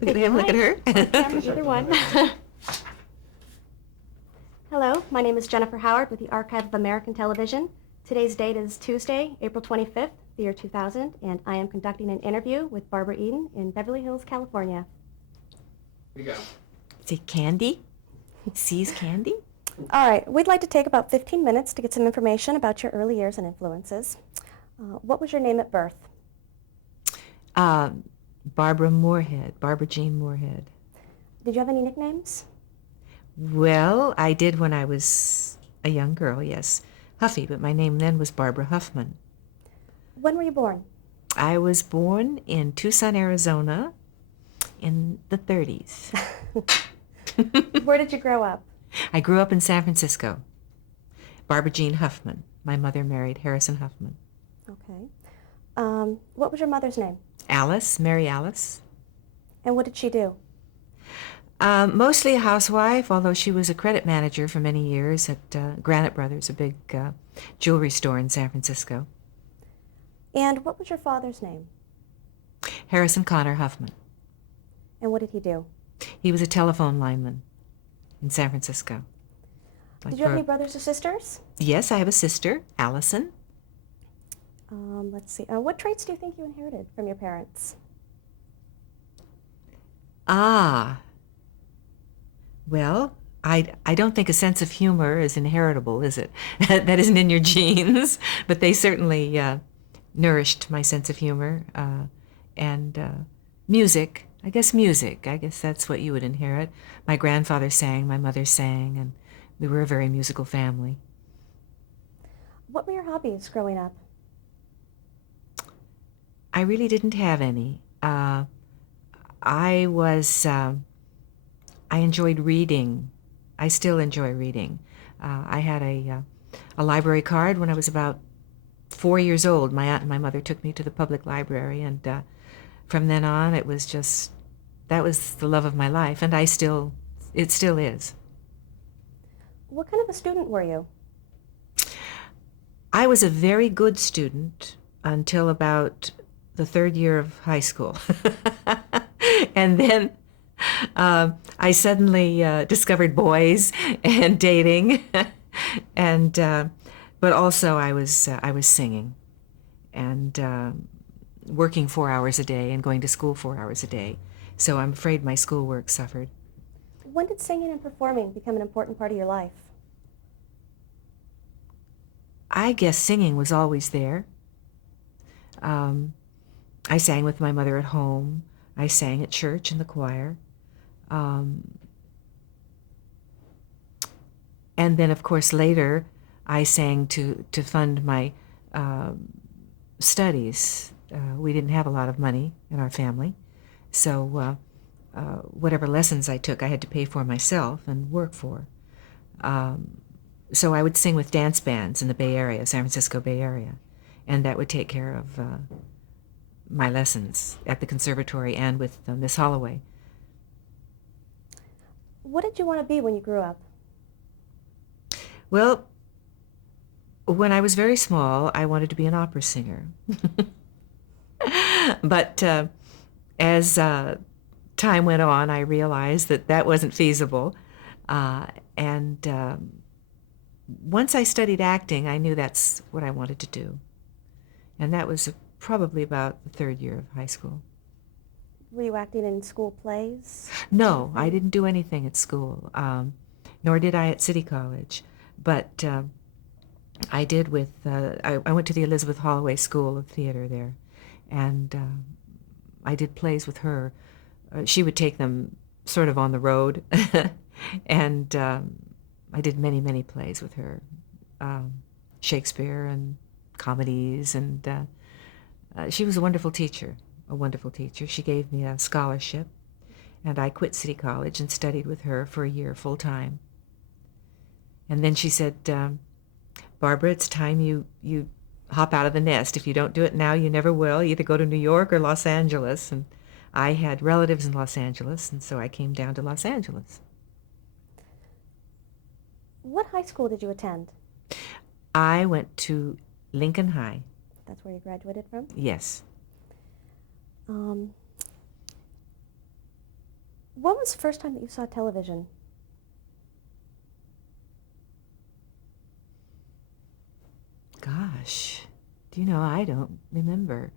Look at him, look at her. Either one. Hello, my name is Jennifer Howard with the Archive of American Television. Today's date is Tuesday, April 25th, the year 2000, and I am conducting an interview with Barbara Eden in Beverly Hills, California. Here you go. Is it candy? Sees candy? All right, we'd like to take about 15 minutes to get some information about your early years and influences. What was your name at birth? Barbara Moorhead, Barbara Jean Moorhead. Did you have any nicknames? Well, I did when I was a young girl, yes. Huffy, but my name then was Barbara Huffman. When were you born? I was born in Tucson, Arizona in the 30s. Where did you grow up? I grew up in San Francisco. Barbara Jean Huffman. My mother married Harrison Huffman. Okay. What was your mother's name? Alice, Mary Alice. And what did she do? Mostly a housewife, although she was a credit manager for many years at Granite Brothers, a big jewelry store in San Francisco. And what was your father's name? Harrison Connor Huffman. And what did he do? He was a telephone lineman in San Francisco. Did you have any brothers or sisters? Yes, I have a sister, Allison. Let's see. What traits do you think you inherited from your parents? Well, I don't think a sense of humor is inheritable, is it? That isn't in your genes, but they certainly nourished my sense of humor. And music, I guess that's what you would inherit. My grandfather sang, my mother sang, and we were a very musical family. What were your hobbies growing up? I really didn't have any. I enjoyed reading. I still enjoy reading. I had a library card when I was about 4 years old. My aunt and my mother took me to the public library, and from then on, that was the love of my life, and it still is. What kind of a student were you? I was a very good student until about the third year of high school. And then I suddenly discovered boys and dating, and but also I was singing and working 4 hours a day and going to school 4 hours a day. So I'm afraid my schoolwork suffered. When did singing and performing become an important part of your life? I guess singing was always there. I sang with my mother at home. I sang at church in the choir. And then, of course, later I sang to fund my studies. We didn't have a lot of money in our family, so whatever lessons I took, I had to pay for myself and work for. So I would sing with dance bands in the Bay Area, San Francisco Bay Area, and that would take care of my lessons at the conservatory and with Miss Holloway. What did you want to be when you grew up? Well, when I was very small, I wanted to be an opera singer. But as time went on, I realized that wasn't feasible. And once I studied acting, I knew that's what I wanted to do. And that was probably about the third year of high school. Were you acting in school plays? No, I didn't do anything at school, nor did I at City College. But I did with, I went to the Elizabeth Holloway School of Theater there, and I did plays with her. She would take them sort of on the road, and I did many, many plays with her, Shakespeare and comedies, and she was a wonderful teacher. She gave me a scholarship, and I quit City College and studied with her for a year full time. And then she said, Barbara, it's time you hop out of the nest. If you don't do it now, you never will. Either go to New York or Los Angeles. And I had relatives in Los Angeles, and so I came down to Los Angeles. What high school did you attend? I went to Lincoln High. That's where you graduated from? Yes. When was the first time that you saw television? Gosh, do you know, I don't remember.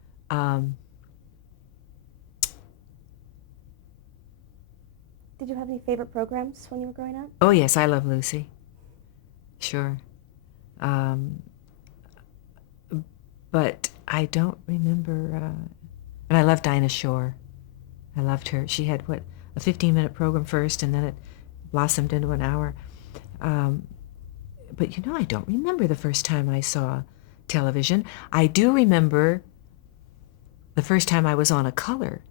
Did you have any favorite programs when you were growing up? Oh, yes, I Love Lucy. Sure. Um, but I don't remember. And I loved Dinah Shore. I loved her. She had, what, a 15-minute program first, and then it blossomed into an hour. Um, but, you know, I don't remember the first time I saw television. I do remember the first time I was on a color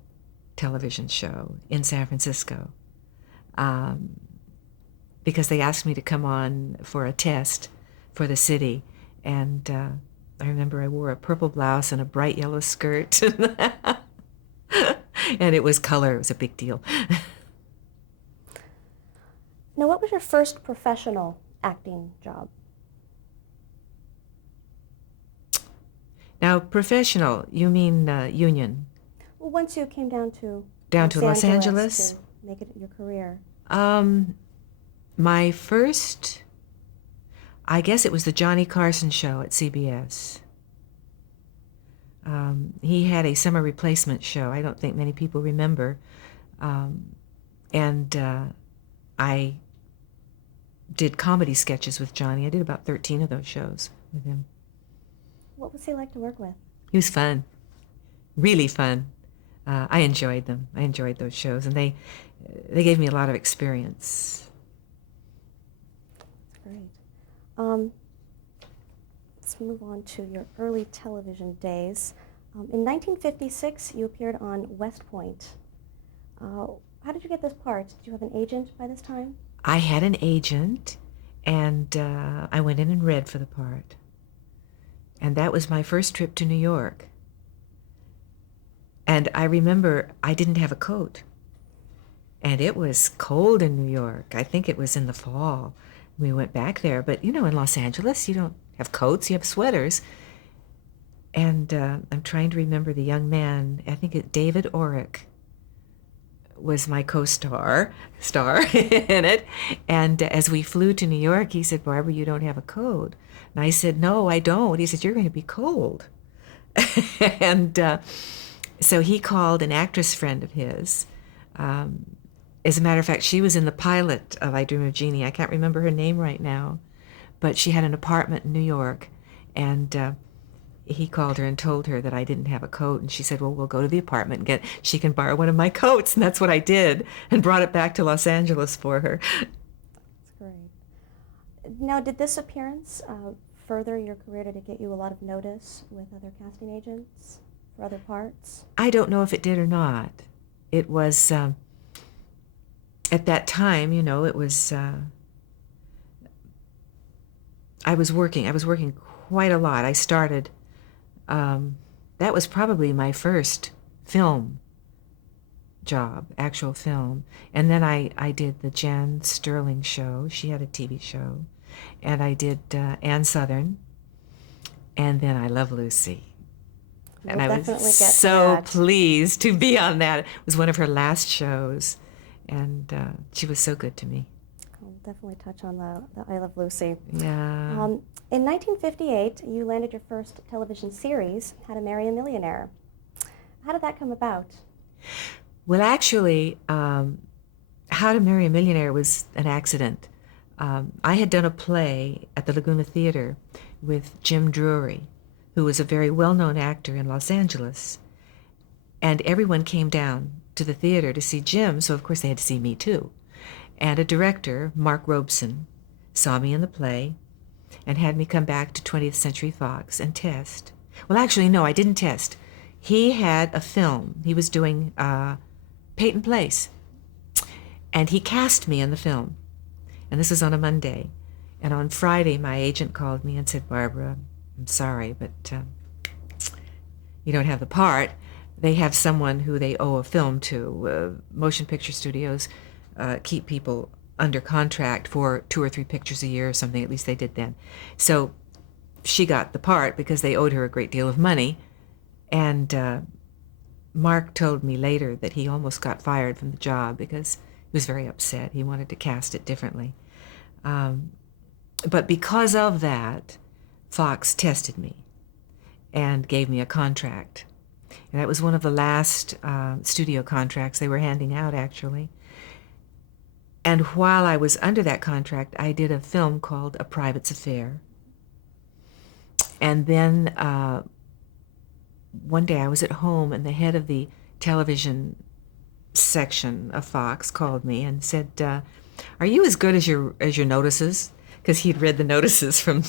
television show in San Francisco, because they asked me to come on for a test for the city. And I remember I wore a purple blouse and a bright yellow skirt. And it was color. It was a big deal. Now, what was your first professional acting job? Now, professional, you mean union? Well, once you came down to Los Angeles to make it your career. My first, I guess it was the Johnny Carson show at CBS. He had a summer replacement show. I don't think many people remember. And I did comedy sketches with Johnny. I did about 13 of those shows with him. What was he like to work with? He was fun, really fun. I enjoyed them. I enjoyed those shows, and they gave me a lot of experience. Great. Let's move on to your early television days. In 1956, you appeared on West Point. How did you get this part? Did you have an agent by this time? I had an agent, and I went in and read for the part. And that was my first trip to New York. And I remember I didn't have a coat. And it was cold in New York. I think it was in the fall. We went back there. But, you know, in Los Angeles, you don't have coats, you have sweaters. And I'm trying to remember the young man. I think David Orrick was my co-star in it. And as we flew to New York, he said, "Barbara, you don't have a coat." And I said, "No, I don't." He said, "You're going to be cold." And so he called an actress friend of his. As a matter of fact, she was in the pilot of I Dream of Jeannie. I can't remember her name right now, but she had an apartment in New York. And he called her and told her that I didn't have a coat. And she said, "Well, we'll go to the apartment and she can borrow one of my coats." And that's what I did, and brought it back to Los Angeles for her. That's great. Now, did this appearance further your career? Did it get you a lot of notice with other casting agents for other parts? I don't know if it did or not. It was, at that time, you know, it was, I was working quite a lot. I started, that was probably my first film job, actual film. And then I did the Jan Sterling show. She had a TV show. And I did Ann Sothern. And then I Love Lucy. And We'll I definitely was get to so that. pleased to be on that. It was one of her last shows. And she was so good to me. We'll definitely touch on the I Love Lucy. Yeah. In 1958, you landed your first television series, How to Marry a Millionaire. How did that come about? Well, actually, How to Marry a Millionaire was an accident. I had done a play at the Laguna Theater with Jim Drury, who was a very well-known actor in Los Angeles. And everyone came down to the theater to see Jim, so of course they had to see me too. And a director, Mark Robeson, saw me in the play and had me come back to 20th Century Fox and test. Well, actually, no, I didn't test. He had a film. He was doing Peyton Place. And he cast me in the film. And this was on a Monday. And on Friday, my agent called me and said, "Barbara, I'm sorry, but you don't have the part. They have someone who they owe a film to. Motion picture studios keep people under contract for 2 or 3 pictures a year or something. At least they did then. So she got the part because they owed her a great deal of money. And Mark told me later that he almost got fired from the job because he was very upset. He wanted to cast it differently. But because of that, Fox tested me and gave me a contract. And that was one of the last studio contracts they were handing out, actually. And while I was under that contract, I did a film called A Private's Affair. And then one day I was at home, and the head of the television section of Fox called me and said, "Are you as good as your notices?" Because he'd read the notices from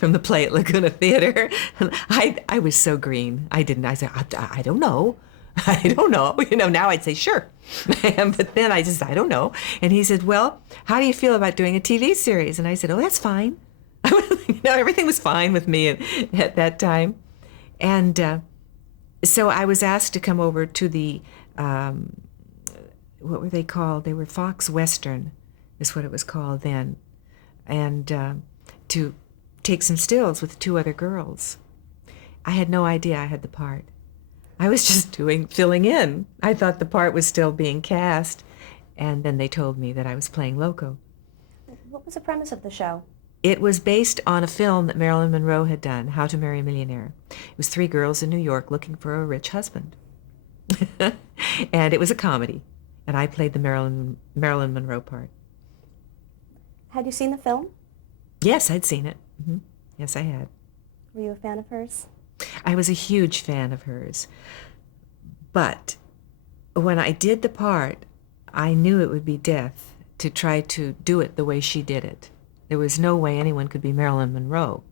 the play at Laguna Theater. And I was so green. I said, I don't know. I don't know. Now I'd say, sure. But then I don't know. And he said, well, how do you feel about doing a TV series? And I said, oh, that's fine. Everything was fine with me at that time. And so I was asked to come over to the, what were they called? They were Fox Western, is what it was called then. And to take some stills with 2 other girls. I had no idea I had the part. I was just filling in. I thought the part was still being cast. And then they told me that I was playing Loco. What was the premise of the show? It was based on a film that Marilyn Monroe had done, How to Marry a Millionaire. It was 3 girls in New York looking for a rich husband. And it was a comedy. And I played the Marilyn Monroe part. Had you seen the film? Yes, I'd seen it. Mm-hmm. Yes, I had. Were you a fan of hers? I was a huge fan of hers. But when I did the part, I knew it would be death to try to do it the way she did it. There was no way anyone could be Marilyn Monroe.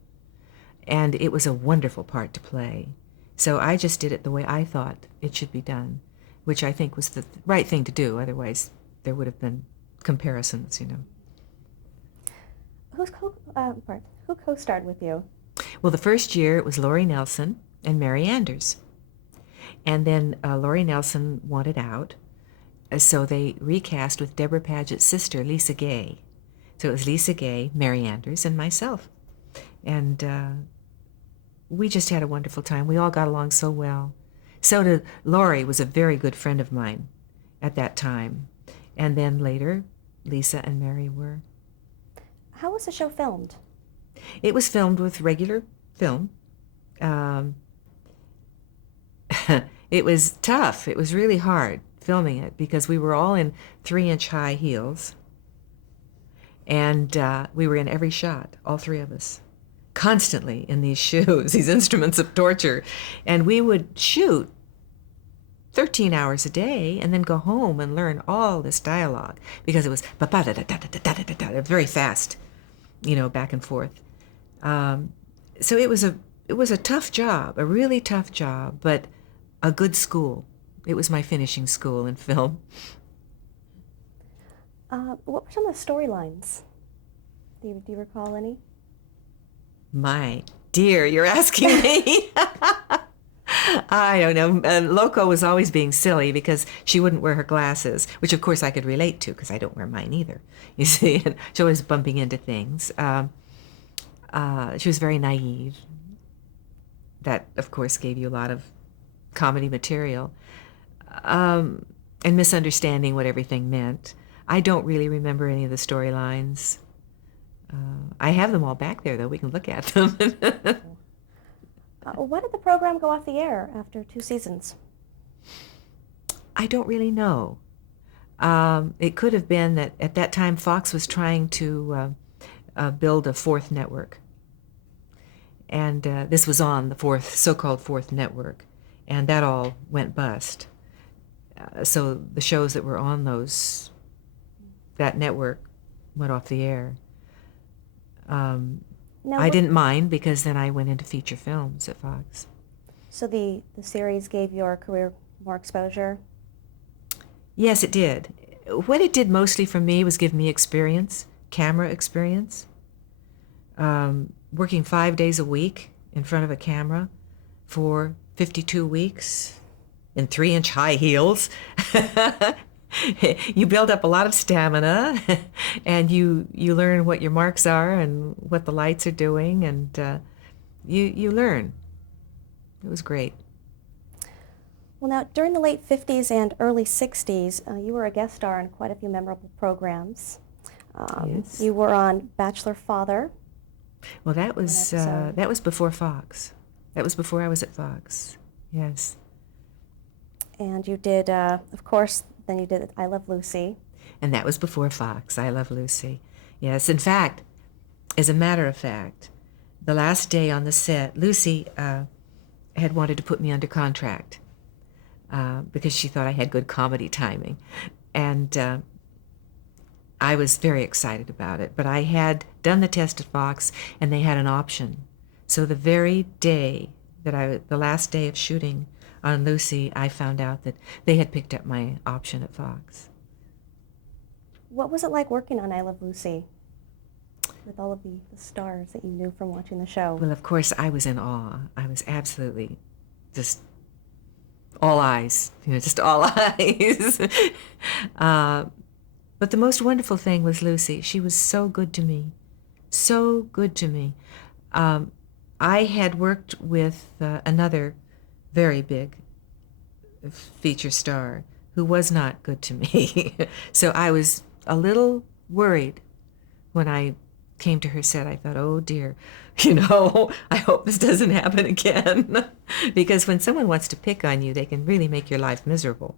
And it was a wonderful part to play. So I just did it the way I thought it should be done, which I think was the right thing to do. Otherwise, there would have been comparisons, Who co-starred with you? Well, the first year it was Laurie Nelson and Mary Anders. And then Laurie Nelson wanted out, so they recast with Deborah Paget's sister, Lisa Gay. So it was Lisa Gay, Mary Anders, and myself. And we just had a wonderful time. We all got along so well. So did Laurie, was a very good friend of mine at that time. And then later, Lisa and Mary were. How was the show filmed? It was filmed with regular film. It was tough. It was really hard filming it because we were all in 3-inch high heels. And we were in every shot, all 3 of us, constantly in these shoes, these instruments of torture. And we would shoot 13 hours a day and then go home and learn all this dialogue because it was very fast, back and forth. So it was a tough job, a really tough job, but a good school. It was my finishing school in film. What were some of the storylines? Do you recall any? My dear, you're asking me. I don't know. Loco was always being silly because she wouldn't wear her glasses, which of course I could relate to because I don't wear mine either. You see, and she was bumping into things. She was very naive. That, of course, gave you a lot of comedy material. And misunderstanding what everything meant. I don't really remember any of the storylines. I have them all back there, though. We can look at them. Why did the program go off the air after 2 seasons? I don't really know. It could have been that at that time Fox was trying to build a 4th network. And this was on the so-called 4th network. And that all went bust. So the shows that were on that network went off the air. I didn't mind because then I went into feature films at Fox. So the series gave your career more exposure? Yes, it did. What it did mostly for me was give me experience, camera experience. Working 5 days a week in front of a camera for 52 weeks in 3-inch high heels. You build up a lot of stamina, and you learn what your marks are and what the lights are doing, and you learn. It was great. Well, now, during the late 50s and early 60s, you were a guest star in quite a few memorable programs. Yes. You were on Bachelor Father. Well, An episode. that was before Fox. That was before I was at Fox. Yes. And you did, of course, then you did I Love Lucy. And that was before Fox. I Love Lucy. Yes. In fact, as a matter of fact, the last day on the set, Lucy had wanted to put me under contract because she thought I had good comedy timing. And I was very excited about it. But I had done the test at Fox, and they had an option. So the very day the last day of shooting on Lucy, I found out that they had picked up my option at Fox. What was it like working on I Love Lucy with all of the stars that you knew from watching the show? Well, of course, I was in awe. I was absolutely just all eyes, just all eyes. But the most wonderful thing was Lucy. She was so good to me, so good to me. I had worked with another very big feature star who was not good to me. So I was a little worried when I came to her set. I thought, oh dear, I hope this doesn't happen again. Because when someone wants to pick on you, they can really make your life miserable.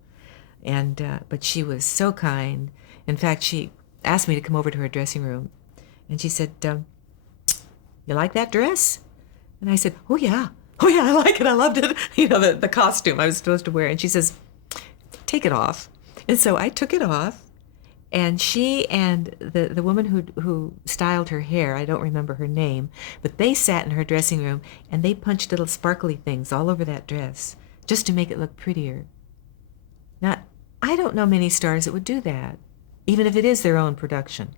And but she was so kind. In fact, she asked me to come over to her dressing room, and she said, you like that dress? And I said, oh yeah, I like it, I loved it. The costume I was supposed to wear. And she says, take it off. And so I took it off, and she and the woman who styled her hair, I don't remember her name, but they sat in her dressing room, and they punched little sparkly things all over that dress just to make it look prettier. Now, I don't know many stars that would do that, even if it is their own production,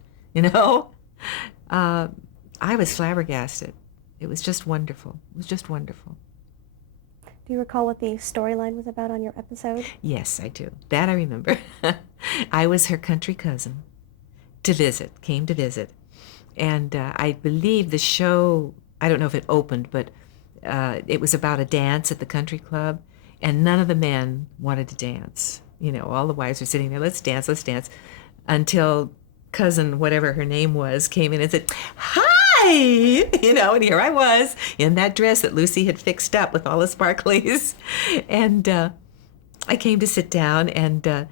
I was flabbergasted. It was just wonderful. It was just wonderful. Do you recall what the storyline was about on your episode? Yes, I do. That I remember. I was her country cousin came to visit. And I believe the show, I don't know if it opened, but it was about a dance at the country club, and none of the men wanted to dance. All the wives were sitting there, let's dance, until cousin, whatever her name was, came in and said, hi! And here I was in that dress that Lucy had fixed up with all the sparklies. And I came to sit down, and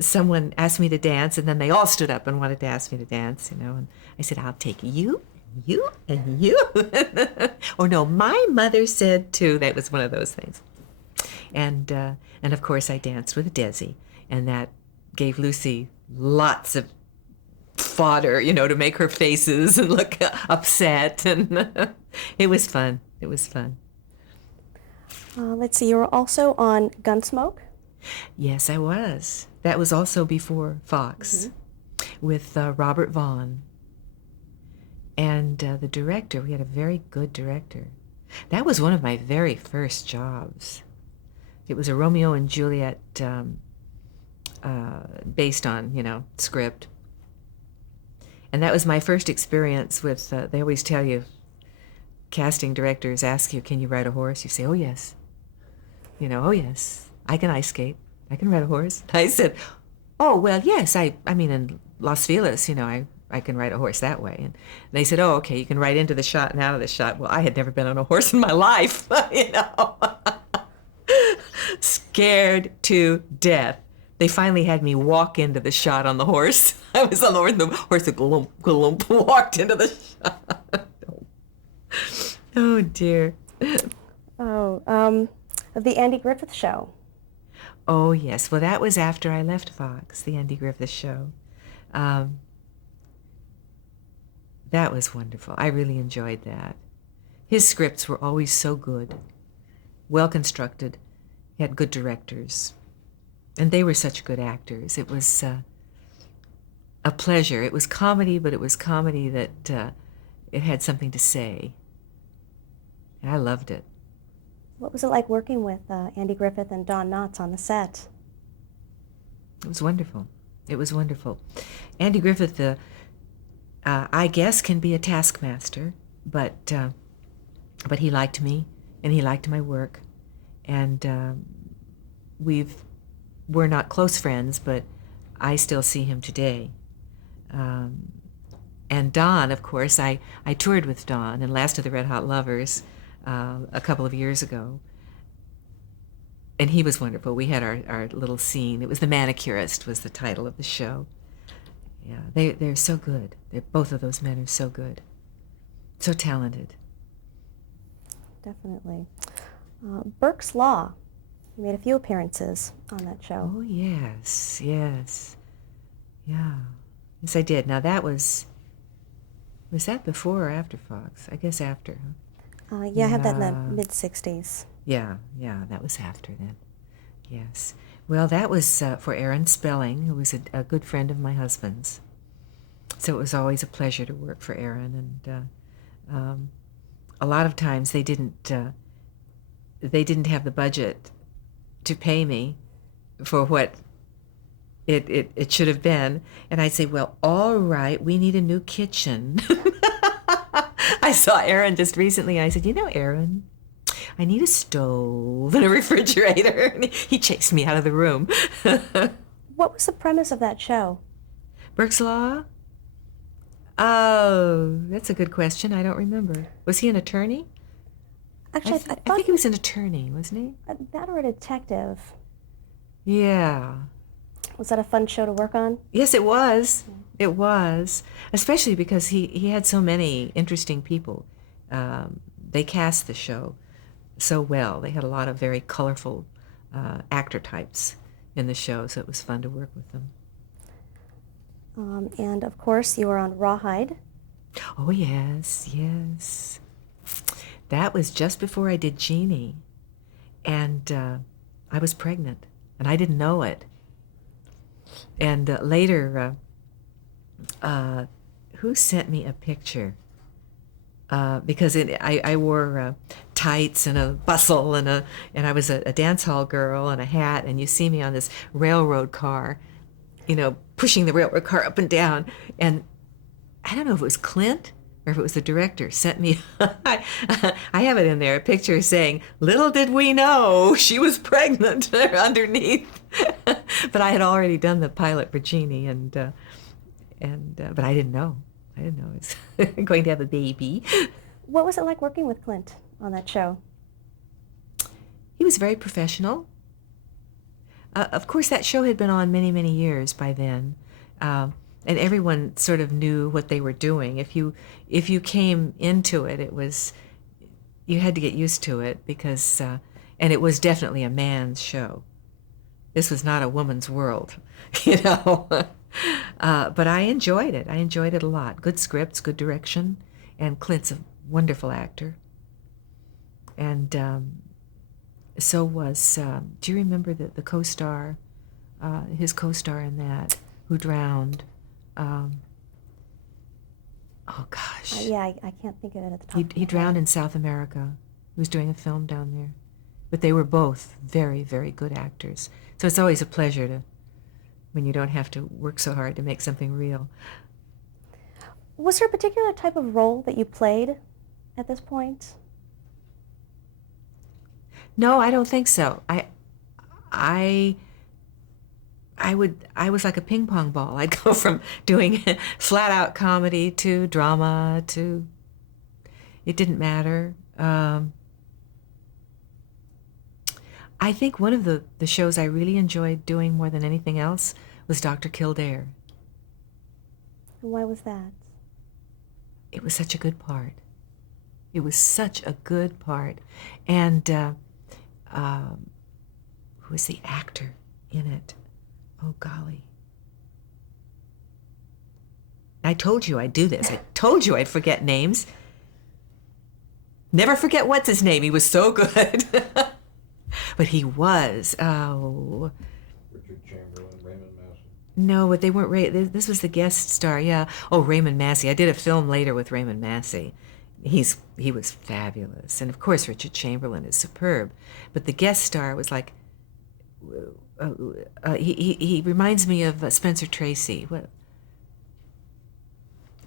someone asked me to dance, and then they all stood up and wanted to ask me to dance, and I said, I'll take you, and you. Oh no, my mother said too. That was one of those things. And of course I danced with Desi, and that gave Lucy lots of fodder, to make her faces and look upset, and it was fun. It was fun. Let's see, you were also on Gunsmoke. Yes, I was. That was also before Fox, with Robert Vaughn. And the director, we had a very good director. That was one of my very first jobs. It was a Romeo and Juliet based on, script. And that was my first experience with, they always tell you, casting directors ask you, can you ride a horse? You say, oh yes. Oh yes, I can ice skate. I can ride a horse. I said, oh, well, yes, I mean, in Los Feliz, I can ride a horse that way. And they said, oh, okay, you can ride into the shot and out of the shot. Well, I had never been on a horse in my life, Scared to death. They finally had me walk into the shot on the horse. I was on the horse, and the horse glump, glump, walked into the shot. Oh, dear. Oh, the Andy Griffith Show. Oh, yes. Well, that was after I left Fox, the Andy Griffith Show. That was wonderful. I really enjoyed that. His scripts were always so good, well constructed. He had good directors. And they were such good actors. It was a pleasure. It was comedy, but it was comedy that it had something to say. And I loved it. What was it like working with Andy Griffith and Don Knotts on the set? It was wonderful. It was wonderful. Andy Griffith, I guess, can be a taskmaster, but he liked me, and he liked my work, and we're not close friends, but I still see him today. And Don, of course, I toured with Don and Last of the Red Hot Lovers a couple of years ago. And he was wonderful. We had our little scene. It was The Manicurist was the title of the show. Yeah, they're so good. Both of those men are so good. So talented. Definitely. Burke's Law. You made a few appearances on that show. Oh, yes. Yeah. Yes, I did. Now that was that before or after Fox? I guess after, huh? I have that in the mid-'60s. Yeah, that was after then. Yes. Well, that was for Aaron Spelling, who was a good friend of my husband's. So it was always a pleasure to work for Aaron, and a lot of times they didn't have the budget to pay me for what it should have been, and I'd say, well, all right, we need a new kitchen. I saw Aaron just recently, and I said, Aaron, I need a stove and a refrigerator. And he chased me out of the room. What was the premise of that show? Burke's Law? Oh, that's a good question. I don't remember. Was he an attorney? Actually, I I thought think he was an attorney, wasn't he? that or a detective. Yeah. Was that a fun show to work on? Yes, it was. It was, especially because he had so many interesting people. They cast the show so well. They had a lot of very colorful actor types in the show, so it was fun to work with them. And of course, you were on Rawhide. Oh, yes. That was just before I did Jeannie, and I was pregnant, and I didn't know it. And later, who sent me a picture? Because I wore tights and a bustle and I was a dance hall girl and a hat, and you see me on this railroad car, pushing the railroad car up and down, and I don't know if it was Clint or if it was the director sent me, I have it in there, a picture saying, "Little did we know she was pregnant," underneath. But I had already done the pilot for Jeannie, but I didn't know. I was going to have a baby. What was it like working with Clint on that show? He was very professional. Of course, that show had been on many, many years by then, and everyone sort of knew what they were doing. If you came into it, you had to get used to it because, and it was definitely a man's show. This was not a woman's world, But I enjoyed it. I enjoyed it a lot. Good scripts, good direction, and Clint's a wonderful actor. And so was, do you remember the co-star, his co-star in that, who drowned? Oh, gosh. Yeah, I can't think of it at the top. He drowned in South America. He was doing a film down there. But they were both very, very good actors. So it's always a pleasure when you don't have to work so hard to make something real. Was there a particular type of role that you played at this point? No, I don't think so. I was like a ping pong ball. I'd go from doing flat out comedy to drama to, it didn't matter. I think one of the shows I really enjoyed doing more than anything else was Dr. Kildare. And why was that? It was such a good part. It was such a good part. And who was the actor in it? Oh, golly. I told you I'd do this. I told you I'd forget names. Never forget what's his name. He was so good. But he was, Richard Chamberlain, Raymond Massey. No, but they weren't, this was the guest star, yeah. Oh, Raymond Massey. I did a film later with Raymond Massey. He was fabulous. And of course, Richard Chamberlain is superb. But the guest star was like, he reminds me of Spencer Tracy. What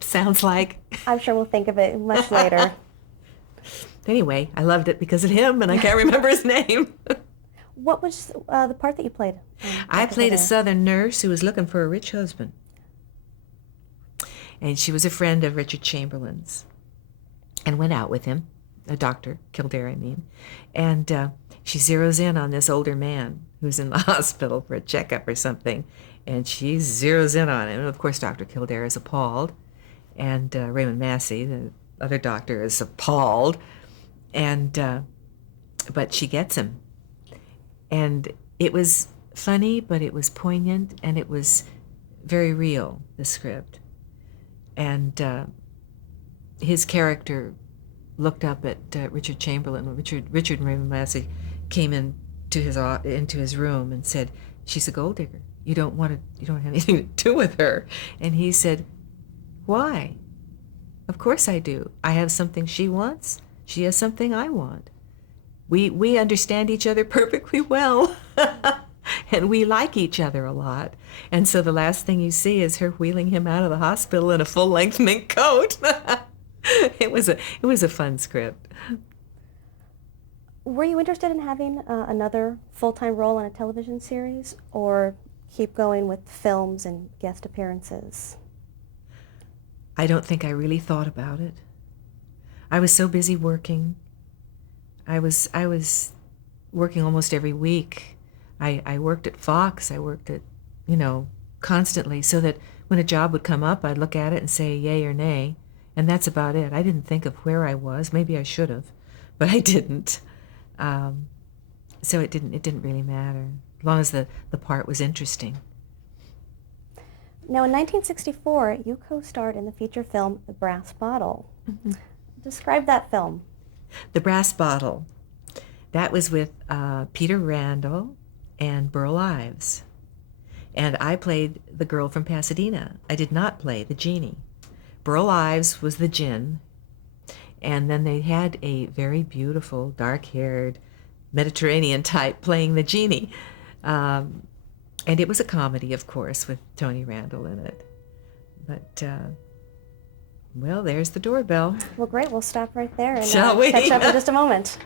sounds like? I'm sure we'll think of it much later. Anyway, I loved it because of him, and I can't remember his name. What was the part that you played? I Dr. played a Kildare? Southern nurse who was looking for a rich husband. And she was a friend of Richard Chamberlain's and went out with him, Dr. Kildare, I mean. And she zeroes in on this older man who's in the hospital for a checkup or something. And she zeroes in on him. And of course, Dr. Kildare is appalled. And Raymond Massey, the other doctor, is appalled. And but she gets him. And it was funny, but it was poignant, and it was very real, the script. And his character looked up at Richard Chamberlain when Richard and Raymond Massey came into his room and said, "She's a gold digger. You don't have anything to do with her." And he said, "Why? Of course I do. I have something she wants. She has something I want. We understand each other perfectly well." And we like each other a lot. And so the last thing you see is her wheeling him out of the hospital in a full-length mink coat. It was a fun script. Were you interested in having another full-time role in a television series, or keep going with films and guest appearances? I don't think I really thought about it. I was so busy working. I was working almost every week. I worked at Fox. I worked at, constantly, so that when a job would come up, I'd look at it and say yay or nay, and that's about it. I didn't think of where I was. Maybe I should have, but I didn't. So it didn't really matter, as long as the part was interesting. Now, in 1964, you co-starred in the feature film The Brass Bottle. Mm-hmm. Describe that film. The Brass Bottle. That was with Peter Randall and Burl Ives. And I played the girl from Pasadena. I did not play the genie. Burl Ives was the gin. And then they had a very beautiful, dark-haired Mediterranean type playing the genie. And it was a comedy, of course, with Tony Randall in it. But, well, there's the doorbell. Well, great. We'll stop right there and Shall we? catch up in just a moment.